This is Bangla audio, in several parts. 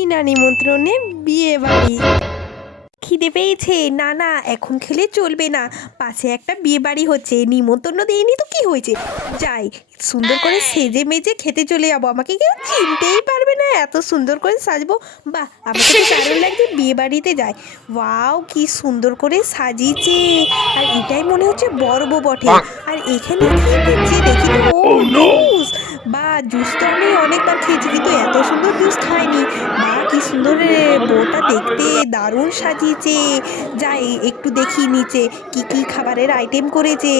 বিনা নিমন্ত্রণে বিয়ে বাড়ি। খিদে পেয়েছে, না না এখন খেলে চলবে না, পাশে একটা বিয়ে বাড়ি হচ্ছে, নিমন্ত্রণ দেয়নি তো কি হয়েছে, যাই সুন্দর করে সেজে মেজে খেতে চলে যাবো, আমাকে কেউ চিনতেই পারবে না, এত সুন্দর করে সাজবো। বাহ, আমাকে তো দারুণ লাগছে, বিয়ে বাড়িতে যাই। ওয়াও, কি সুন্দর করে সাজিয়েছে, আর এটাই মনে হচ্ছে বর বউ বটে। আর এখানে কি দিচ্ছে দেখি তো, ও জুস। বা জুস তো আমি অনেকবার খেয়েছি কিন্তু এত সুন্দর জুস খাইনি। বা কি সুন্দর রে, বউটা দেখতে দারুণ সাজিয়েছে। যাই একটু দেখি নিচে কি কি খাবারের আইটেম করেছে।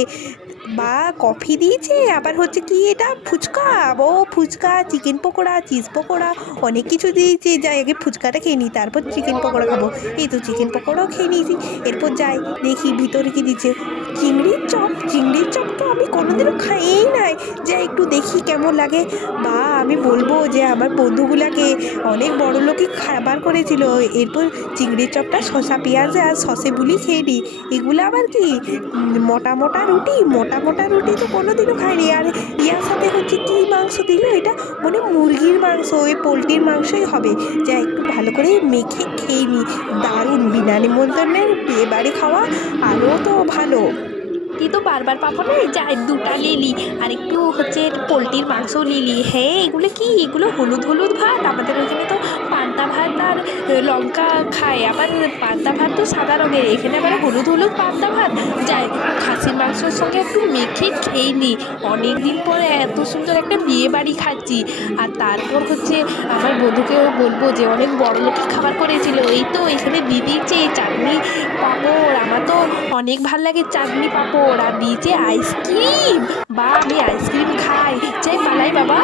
বা কফি দিয়েছে, আবার হচ্ছে কি এটা ফুচকা, ও ফুচকা, চিকেন পকোড়া, চিজ পকোড়া, অনেক কিছু দিয়েছে। যাই আগে ফুচকাটা খেয়ে নিই, তারপর চিকেন পকোড়া খাবো। এই তো চিকেন পকোড়াও খেয়ে নিয়েছি। এরপর যাই দেখি ভিতরে কি দিচ্ছে, চিংড়ির চপ। চিংড়ির চপ তো আমি কোনোদিনও খাইই নাই, যাই একটু দেখি কেমন লাগে। বা আমি বলবো যে আমার বন্ধুগুলাকে অনেক বড় লোকই খাবার করেছিল। এরপর চিংড়ির চপটা শসা পেঁয়াজ আর সসে বুলি খেয়ে নিই। এগুলো আবার কি মোটা মোটা রুটি, মোটা মোটা রুটি তো কোনোদিনও খাইনি। আর ইয়ার সাথে হচ্ছে কি মাংস দিল এটা, মানে মুরগির মাংস, ওই পোলট্রির মাংসই হবে। যা একটু ভালো করে মেখে খেয়ে নিই। দারুণ, বিনা নিমন্ত্রণের বিয়ে বাড়ি খাওয়া আরও তো ভালো। তুই তো বারবার পাবো না, যাই দুটা লিলি আর একটু হচ্ছে পোলট্রির মাংসও লিলি। হ্যাঁ, এগুলো কি, এগুলো হলুদ হলুদ ভাত, আমাদের ওইখানে তো পান্তা ভাত আর লঙ্কা খায়, আবার পান্তা ভাত তো সাদা রঙের, এখানে আবার হলুদ হলুদ পান্তা ভাত। যাই খাসির মাংসের সঙ্গে একটু মেখে খেয়ে নিই, অনেক দিন পরে এত সুন্দর একটা বিয়ে বাড়ি খাচ্ছি। আর তারপর হচ্ছে আমার বন্ধুকেও বলবো যে অনেক বড় লোকই খাবার করেছিল। এই তো এখানে দিয়ে দিয়েছে চাটনি পাঁপড়, আমার তো অনেক ভাল লাগে চাটনি পাঁপড়, আর দিয়েছে আইসক্রিম। বা আমি আইসক্রিম খাই, যাই পালাই বাবা।